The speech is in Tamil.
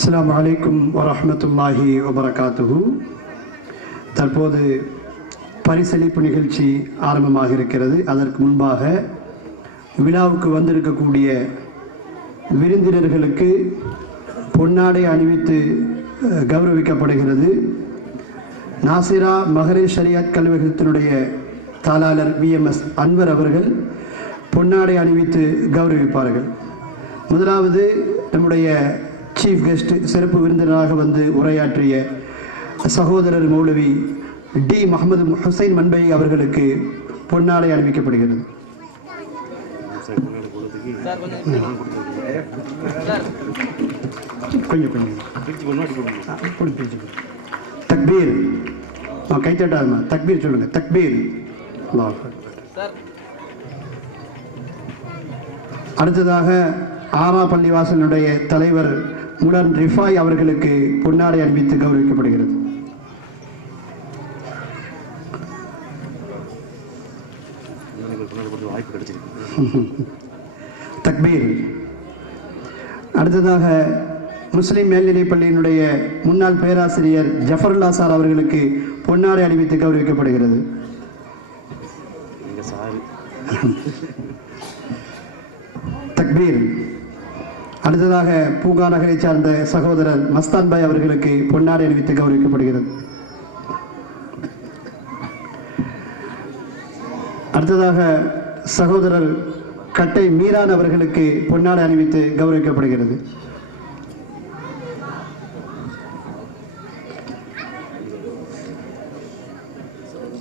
அஸ்ஸலாமு அலைக்கும் வரஹ்மத்துல்லாஹி வபரகாத்துஹு. தற்போது பரிசளிப்பு நிகழ்ச்சி ஆரம்பமாக இருக்கிறது. அதற்கு முன்பாக விழாவுக்கு வந்திருக்கக்கூடிய விருந்தினர்களுக்கு பொன்னாடை அணிவித்து கௌரவிக்கப்படுகிறது. நாசிரா மஹரே ஷரியாத் கல்வியகத்தினுடைய தாளாளர் VMS அன்வர் அவர்கள் பொன்னாடை அணிவித்து கௌரவிப்பார்கள். முதலாவது நம்முடைய சீஃப் கெஸ்ட் சிறப்பு விருந்தினராக வந்து உரையாற்றிய சகோதரர் மௌலவி டி முகமது ஹுசைன் மன்பை அவர்களுக்கு பொன்னாடை அணிவிக்கப்படுகிறது. தக்பீர், கைத்தட்டாருமா, தக்பீர் சொல்லுங்க. தக்பீர். அடுத்ததாக ஆரா பள்ளிவாசலுடைய தலைவர் முலன் ரிஃபாய் அவர்களுக்கு பொன்னாடை அணிவித்து கௌரவிக்கப்படுகிறது. தக்பீர். அடுத்ததாக முஸ்லிம் மேல்நிலைப் பள்ளியினுடைய முன்னாள் பேராசிரியர் ஜஃபருல்லா சார் அவர்களுக்கு பொன்னாடை அணிவித்து கௌரவிக்கப்படுகிறது. தக்பீர். அடுத்ததாக பூங்கா நகரை சார்ந்த சகோதரர் மஸ்தான் பாய் அவர்களுக்கு பொன்னாடை அணிவித்து கௌரவிக்கப்படுகிறது. அடுத்ததாக சகோதரர் கட்டை மீரான் அவர்களுக்கு பொன்னாடை அணிவித்து கௌரவிக்கப்படுகிறது.